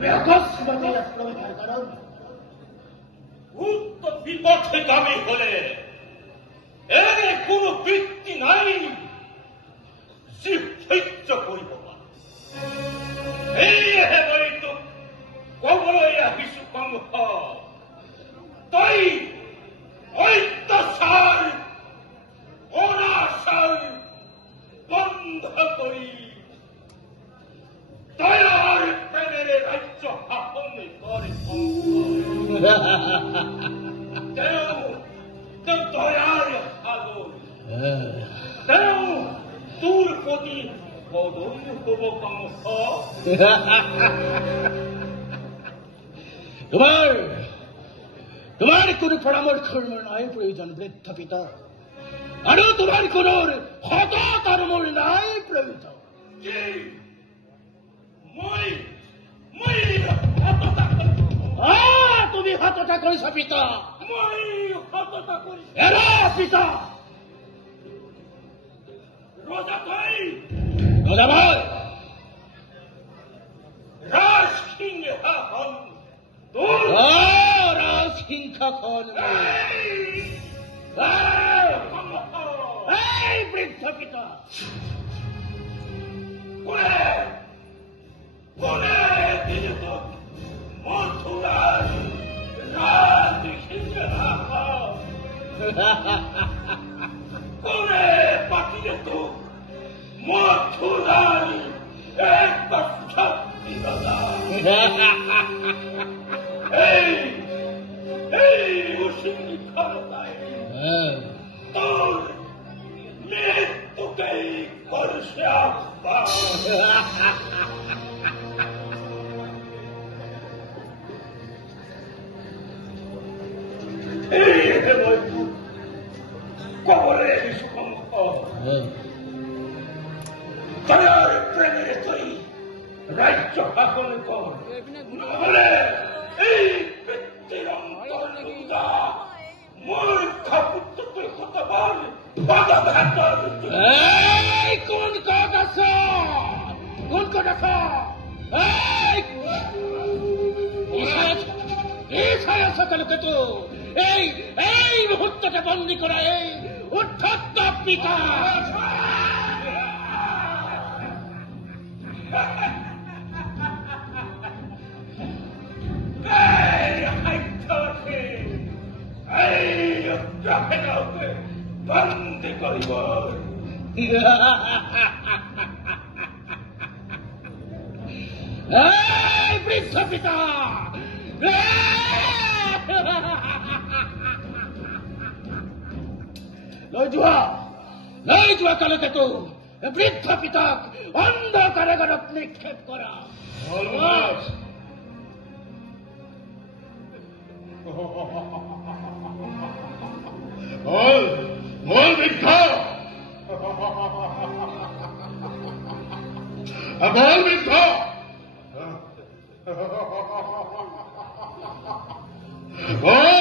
তুমি অকস্মাতে প্রবেশের কারণ ভূত বিপথগামী হলে এর কোন বৃত্তি নাই, সহ্য করিব এই বলিত কবলইয়া শিশু কংস তই অত্যাচার অনাচার বন্ধ করি দয়ার প্রেমের রাজ্য শাসন করে দয়ার সাগর তোর প্রতি বদল হব কংস। তোমার কোন পরামর্শ নাই প্রয়োজন বৃদ্ধ পিতা, আরো তোমার কোন হতার নাই প্রয়োজন। তুমি হতটা করিস পিতা, এরা পিতা রোজা ভাই রাজসিংহা হন রাজসিংহা খন এই বৃদ্ধ পিতা মথুরার রাজসিংহা করে পাঠিয়ে তো মথুরার এক শক্তি এই উশৃঙ্খলতায় তোর মৃত্যুকেই করছে কবলে বিশ্বকঙ্ক দয়ার প্রেমের তুই রাজ্য শাসন কর, নহলে এই ব্যক্তির অন্তর্ভুক্তা মূর্খ পুত্র তুই কতবার কোন কথা কোন কথা সকালকে তো এই মুহূর্তটা বন্দী করা এই উদ্ধত্ত পিতা বন্দী করিব। বৃদ্ধ পিতা লই জুয়া কালকে তো বৃদ্ধ পিতা অন্ধ কারাগার নিক্ষেপ করা। বল বৃদ্ধ, বল বৃদ্ধ, বল